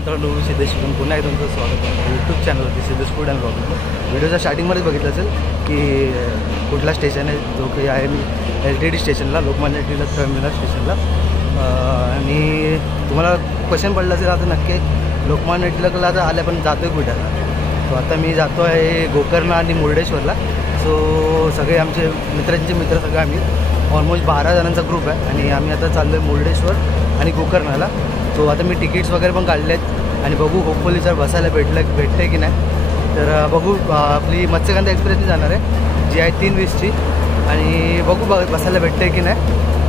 मित्रांनो, सिद्धेश पुन्हा एकदा तुमचं स्वागत आहे यूट्यूब चॅनलवरती सिद्धेश फूड अँड ब्लॉग. व्हिडिओच्या स्टार्टिंगमध्येच बघितलं असेल की कुठला स्टेशन आहे, जो काही आहे मी LTD स्टेशनला, लोकमान्य टिळक टर्मिनल स्टेशनला. आणि तुम्हाला क्वेश्चन पडलं असेल आता नक्की लोकमान्य टिळकला आता आल्या पण जातो आहे कुठे. तो आता मी जातो आहे गोकर्ण आणि मुर्डेश्वरला. सो सगळे आमचे मित्रांचे मित्र सगळे आम्ही ऑलमोस्ट 12 जणांचा ग्रुप आहे आणि आम्ही आता चाललो आहे मुर्डेश्वर आणि गोकर्णाला. तो आता मी तिकीट्स वगैरे पण काढले आहेत आणि बघू होपफुली जर बसायला भेटते की नाही. तर बघू, आपली मत्स्यगंधा एक्सप्रेसनी जाणार आहे जी आहे 3:20ची आणि बघू बसायला भेटते की नाही.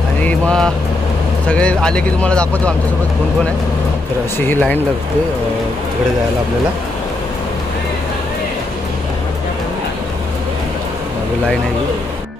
आणि मग सगळे आले की तुम्हाला दाखवतो आमच्यासोबत कोण कोण आहे. तर अशी ही लाईन लागते तिकडे जायला आपल्याला. लाईन आहे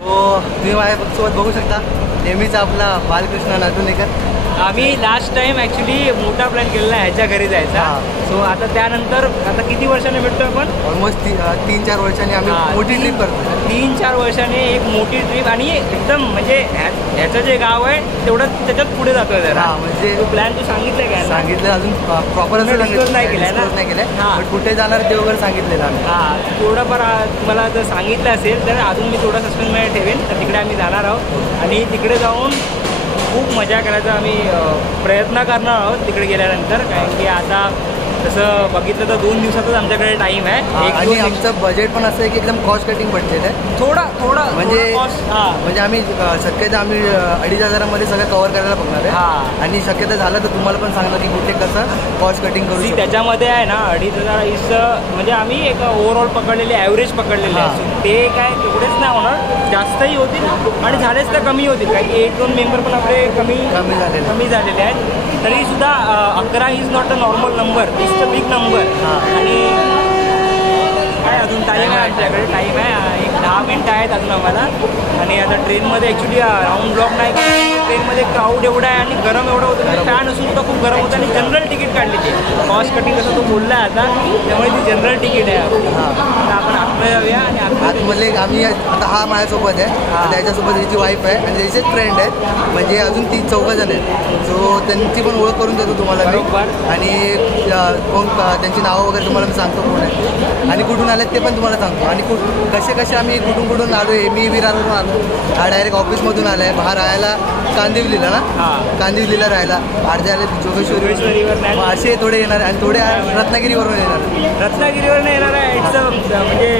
तो तुम्ही माझ्यासोबत बघू शकता. नेहमीच आपला बालकृष्ण नाटुणेकर. आम्ही लास्ट टाइम ॲक्च्युली मोठा प्लॅन केलेला आहे ह्याच्या घरी जायचा. सो आता त्यानंतर आता किती वर्षाने भेटतो आपण? ऑलमोस्ट 3-4 वर्षांनी आम्ही मोठी ट्रिप करतो. 3-4 वर्षांनी एक मोठी ट्रिप आणि एकदम म्हणजे ह्याचं जे गाव आहे तेवढं त्याच्यात पुढे जातोय जरा. म्हणजे तो प्लॅन तू सांगितलं काय? सांगितलं अजून प्रॉपर असं नाही केलं. हां, कुठे जाणार ते वगैरे सांगितलेलं आम्ही. हां, थोडंफार तुम्हाला जर सांगितलं असेल तर अजून मी थोडं सस्पेन्समध्ये ठेवेन. तर तिकडे आम्ही जाणार आहोत आणि तिकडे जाऊन खूप मजा करायचा आम्ही प्रयत्न करणार आहोत तिकडे गेल्यानंतर. कारण की आता तसं बघितलं तर 2 दिवसातच आमच्याकडे टाईम आहे. आणि आमचं बजेट पण असं आहे की एकदम कॉस्ट कटिंग बजेट आहे. थोडं म्हणजे आम्ही शक्यता आम्ही 2,500 सगळं कव्हर करायला बघणार आहे. आणि शक्यता झालं तर तुम्हाला पण सांगणार की कुठे कसं कॉस्ट कटिंग करू शकतो. त्याच्यामध्ये आहे ना 2,500 म्हणजे आम्ही एक ओव्हरऑल पकडलेले ॲव्हरेज पकडलेले आहे. ते काय तेवढेच नाही होणार, जास्तही होतील आणि झालेच तर कमी होतील. कारण की 1-2 मेंबर पण आपले कमी झालेले आहेत. तरी सुद्धा 11 is not a normal number, it's a big number. आणि काय अजून टाईम आहे आमच्याकडे, टाईम आहे 10 मिनटं आहेत अजून आम्हाला. आणि आता ट्रेनमध्ये ॲक्च्युली राऊंड ब्लॉक नाही, ट्रेनमध्ये क्राऊड एवढा आहे आणि गरम एवढं होतं की फॅन असून सुद्धा खूप गरम होतं. आणि जनरल तिकीट काढलेली आहे. कॉस्ट कटिंग कसं तो बोलला आहे आता, त्यामुळे ती जनरल तिकीट आहे. आता आपण आतमध्ये जाऊया. आणि आतमधले आम्ही आता हा माझ्यासोबत आहे, त्याच्यासोबत त्याची वाईफ आहे आणि त्याचे फ्रेंड आहेत. म्हणजे अजून 3-4 जण आहेत. सो त्यांची पण ओळख करून देतो तुम्हाला बरोबर. आणि कोण त्यांची नावं वगैरे तुम्हाला मी सांगतो कोण आहे आणि कुठून आलेत ते पण तुम्हाला सांगतो. आणि कसे आम्ही कुठून आलो आहे. मी विरारवरून आलो, हा डायरेक्ट ऑफिसमधून आला आहे. बाहेर राहायला कांदिवलीला ना, कांदिवलीला राहायला. अर्धे आले जोगेश्वरीवर, असे थोडे येणार आणि थोडे रत्नागिरीवरून येणार. रत्नागिरीवरून येणार आहे. म्हणजे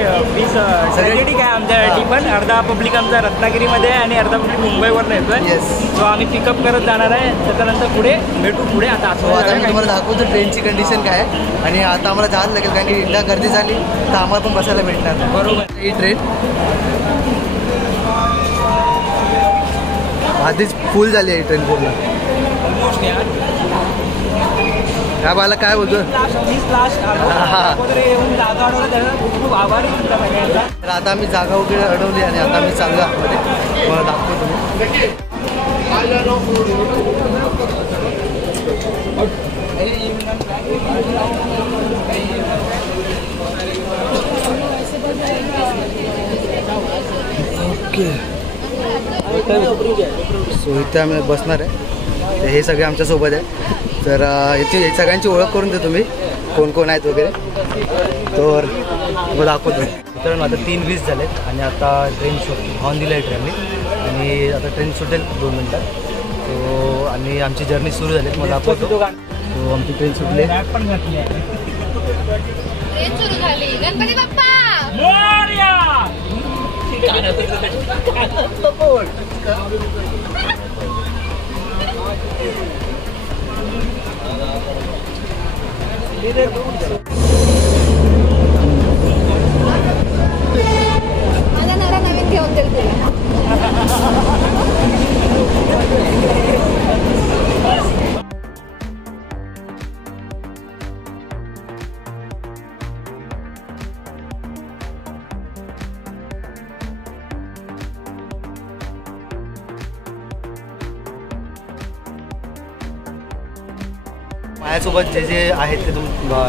सगळ्यासाठी काय आमच्यासाठी पण अर्धा पब्लिक आमचा रत्नागिरीमध्ये आहे आणि अर्धा पब्लिक मुंबईवरून येतोय. येस. सो आम्ही पिकअप करत जाणार आहे. त्याच्यानंतर पुढे भेटू पुढे. आता आता मी तुम्हाला दाखवतो ट्रेनची कंडिशन काय आहे. आणि आता आम्हाला जायला लागेल कारण की एकदा गर्दी झाली तर आम्हाला पण बसायला भेटणार. बरोबर. ही ट्रेन आधीच फुल झाली आहे ट्रेन पूर्ण. काय बाला काय बोलतो. खूप आभार. तर आता आम्ही जागा वगैरे अडवली आणि आता आम्ही चाललो आतमध्ये. मला दाखवतो तुम्ही. ओके, सो इथे आम्ही बसणार आहे. तर हे सगळे आमच्यासोबत आहे. तर इथे सगळ्यांची ओळख करून देतो मी कोण कोण आहेत वगैरे. तर मग दाखवतो. मित्रांनो आता 3:20 झालेत आणि आता ट्रेन हॉर्न दिला आहे ट्रेनने आणि आता ट्रेन सुटेल 2 मिनटात. तो आणि आमची जर्नी सुरू झाली. मग दाखवतो. तो आमची ट्रेन सुटली. गणपती बाप्पा माझा नवरा नवीन घेऊन देईल तुला. माझ्यासोबत जे आहेत ते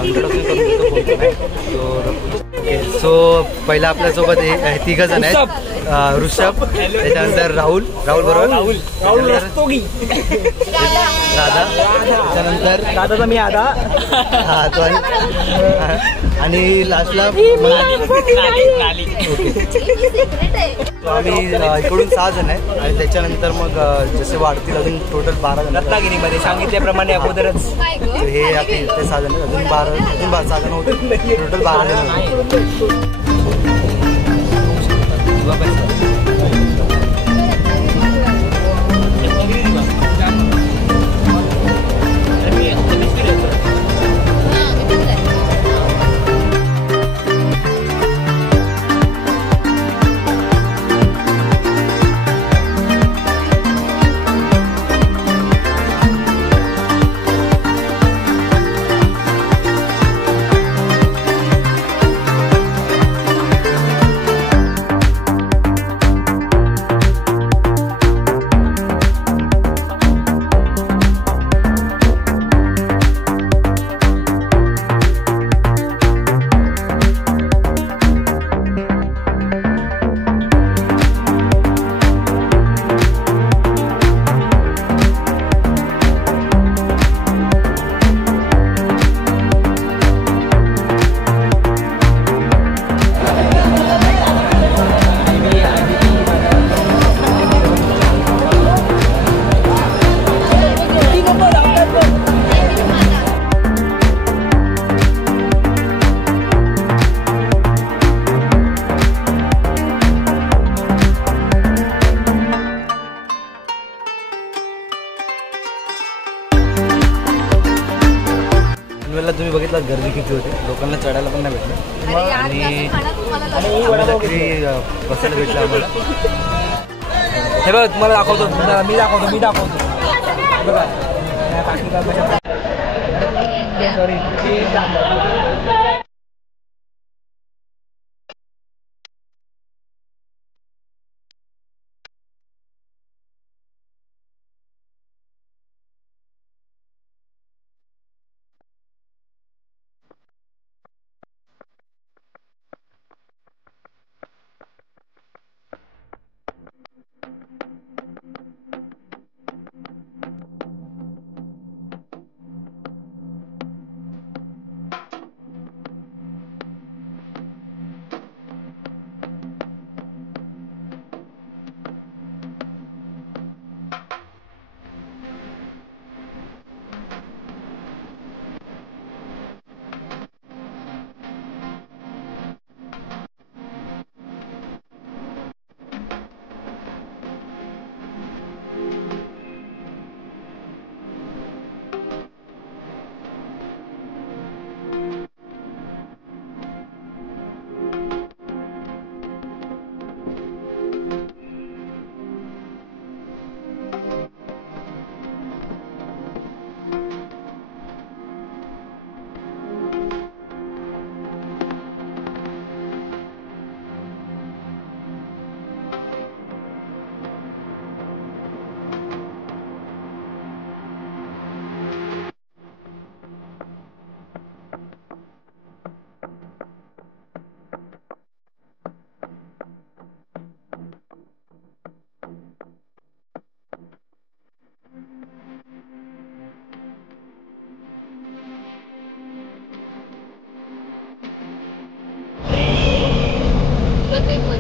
इंट्रोडक्शन करून देतो कोण कोण आहे. ओके सो पहिला आपल्यासोबत तिघ जण आहेत. ऋषभ, त्याच्यानंतर राहुल बरोबर, राहुल रस्तोगी, राधा, त्याच्यानंतर दादाचा मी आधा, हा तो आणि लास्टला ओके. तो आम्ही इकडून 6 जण आहे आणि त्याच्यानंतर मग जसे वाढतील अजून टोटल 12 जण. रत्नागिरीमध्ये सांगितल्याप्रमाणे अगोदरच हे आता ते 6 जण अजून 6 जण होते, टोटल 12 जण होते. तुम्ही बघितलं गर्दी किती होती, लोकांना चढायला पण नाही भेटलं आणि बसायला भेटलं आम्हाला. हे बघ तुम्हाला दाखवतो, मी दाखवतो बघा.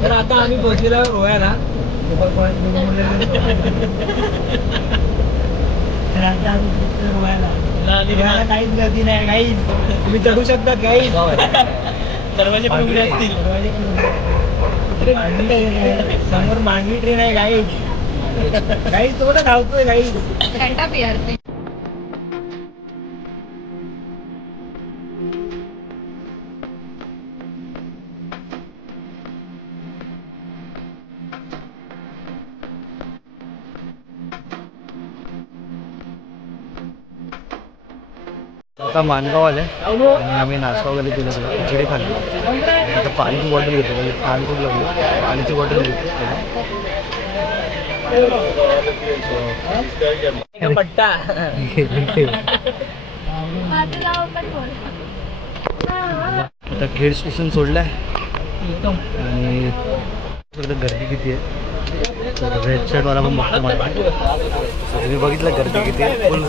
तर आता आम्ही पोहोचलेलो रोह्याला. रोह्याला काहीच गर्दी नाही, काहीच तुम्ही चढू शकता, काही दरवाजे उघडे असतील. समोर मांडवी ट्रेन आहे, काहीच तो धावतोय, काहीच घंटा पियारते. आता मानगाव आले आणि आम्ही नाश्ता वगैरे केलं, खिचडी खाल्ली. आता पाण्याची बॉटल घेतो, म्हणजे पाणी खूप लागली, पाण्याची बॉटल घेतो. पट्टा आता खेड स्टेशन सोडलं आहे आणि गर्दी किती आहे. रेड शर्टवाला पण बघतो मला. तुम्ही बघितलं गर्दी किती आहे. फुल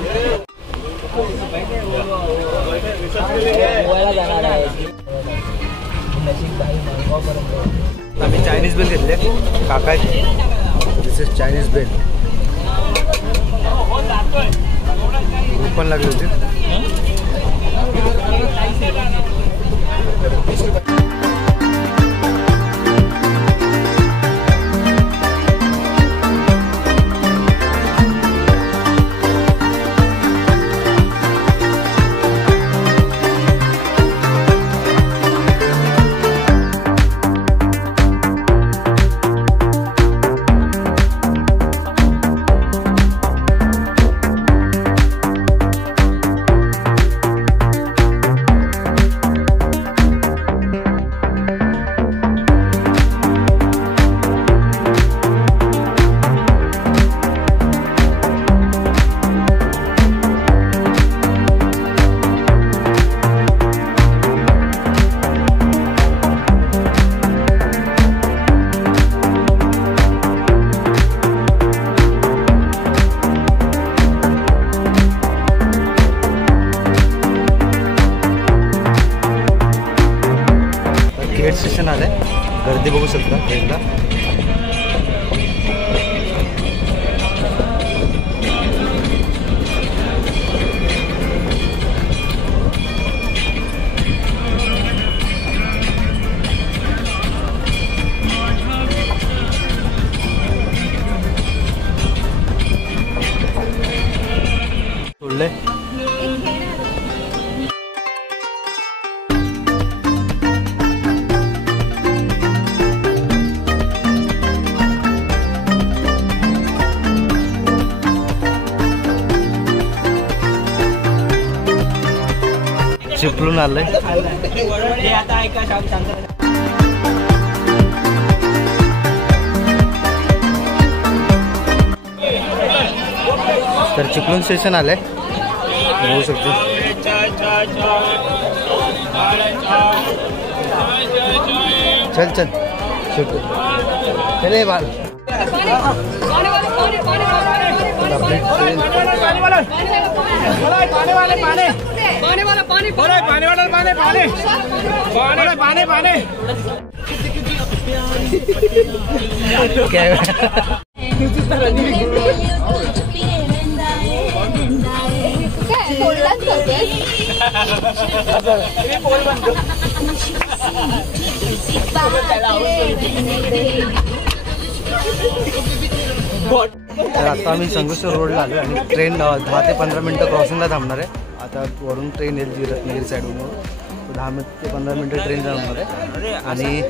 आम्ही चायनीज बेल घेतले. काका दिस इज चायनीज बेल. भूक पण लागली होती. खेड स्टेशन आलं आहे. गर्दी बघू शकता ट्रेनला. सोडले. चिपळूण आलंय. तर चिपळूण स्टेशन आलंय बघू शकतो. चल चल चले बाल. तर आता आम्ही संगमेश्वर रोडला आलो आणि ट्रेन 10 ते 15 मिनटं क्रॉसिंगला थांबणार आहे. आता वरून ट्रेन येईल जी रत्नागिरी साईडवरून 10 ते 15 मिनटं ट्रेन थांबणार आहे. आणि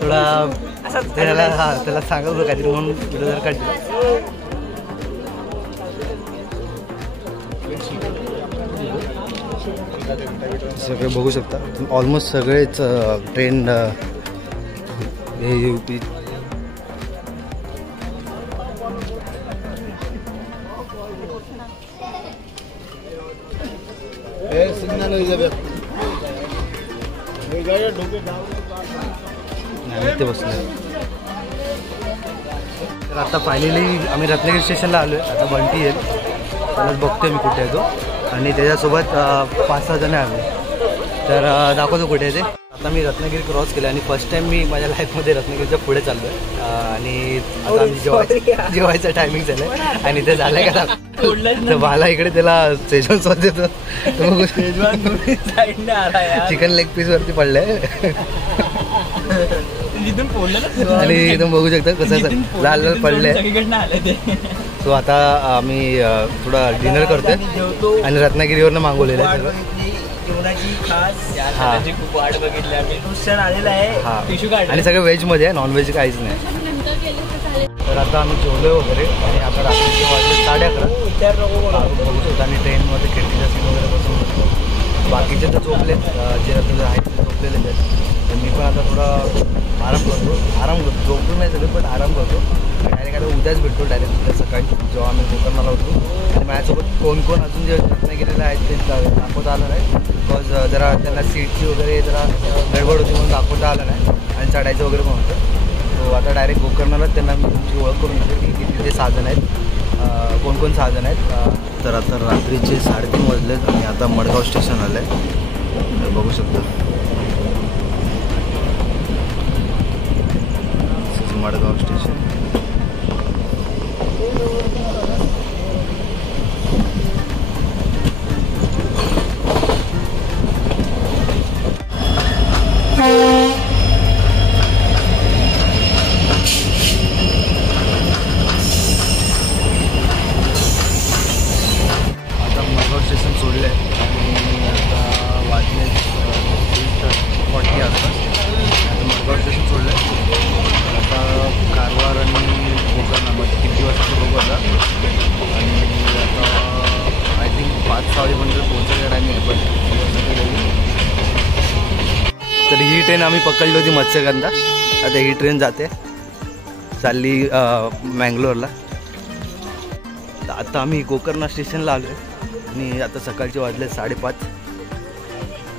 थोडा त्याला सांगत होतं काहीतरी म्हणून व्हिडिओ जर काढला. सगळे बघू शकता ऑलमोस्ट सगळेच ट्रेन हे UP ते बसले. तर आता फायनली आम्ही रत्नागिरी स्टेशनला आलो आहे. आता बंटी येईल त्यालाच बघतोय मी कुठे आहे तो. आणि त्याच्यासोबत 5-6 जण आले. तर दाखवतो कुठे आहे ते. आता मी रत्नागिरी क्रॉस केलं आणि फर्स्ट टाइम मी माझ्या लाईफमध्ये रत्नागिरीच्या पुढे चाललो आहे. आणि आता आम्ही जेवायचं टायमिंग झालं आहे आणि ते झालं का तर मला इकडे त्याला सेजवान सॉस देतो. चिकन लेग पीस वरती पडलंय आणि इथून बघू शकता कसं लाल लाल पडलंय. सो आता आम्ही थोडा डिनर करतोय आणि रत्नागिरीवरनं मागवलेलं आहे सगळं. खूप वाट बघितली आम्ही. नुसतं आलेलं आहे आणि सगळं व्हेजमध्ये आहे, नॉन व्हेज काहीच नाही. तर आता आम्ही जेवलो वगैरे आणि आता रात्रीचे वाजले 11:30 आणि ट्रेनमध्ये खिडकीच्या सीट वगैरे बसून होतो. बाकीचे तर झोपले जे रत्नागिरी आहेत ते झोपलेले आहेत. तर मी पण आता थोडा आराम करतो. झोपलो नाही सगळे पण आराम करतो. डायरेक्ट आता उद्याच भेटतो डायरेक्ट उद्या सकाळी जेव्हा आम्ही गोकर्णाला होतो. आणि माझ्यासोबत कोण कोण अजून जे रत्नागिरीला आहेत ते दाखवता आलं नाही बिकॉज जरा त्यांना सीटची वगैरे जरा गडबड होती म्हणून दाखवता आलं नाही आणि चढायचं वगैरे पण होतं. तो आता डायरेक्ट गोकर्णालाच त्यांना मी तुमची ओळख करून देतो की किती ते 6 जण आहेत, कोण 6 जण आहेत. तर आता रात्रीचे 3:30 वाजलेत आणि आता मडगाव स्टेशन आलं आहे, बघू शकता मडगाव स्टेशन. आता मडगाव स्टेशन सोडलं आहे आणि आता वाजले 8:40 आसपास. आता मडगाव स्टेशन सोडलं आहे. आता कारवार आणि गोकर्णामध्ये किती वाजता बघू आता. आणि आता आय थिंक 5-6 वाजेपर्यंत पोहोचायचा टायमिंग आहे. पण तर ही ट्रेन आम्ही पकडली होती मत्स्यगंधा. आता ही ट्रेन जाते चालली मँगलोरला. तर आता आम्ही गोकर्णा स्टेशनला आलो आहे आणि आता सकाळचे वाजले 5:30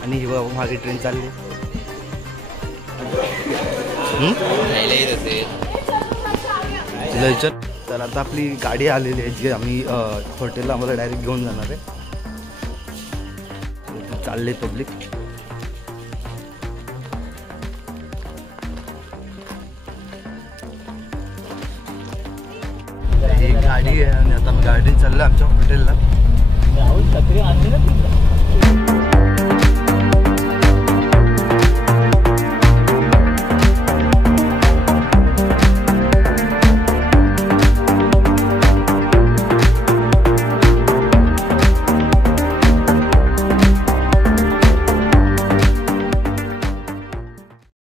आणि ही मागे ट्रेन चालली. तर आता आपली गाडी आलेली आहे जी आम्ही हॉटेलला आम्हाला डायरेक्ट घेऊन जाणार आहे. चालले पब्लिक. ही गाडी आहे आणि आता आम्ही गाडी चाललो आमच्या हॉटेलला.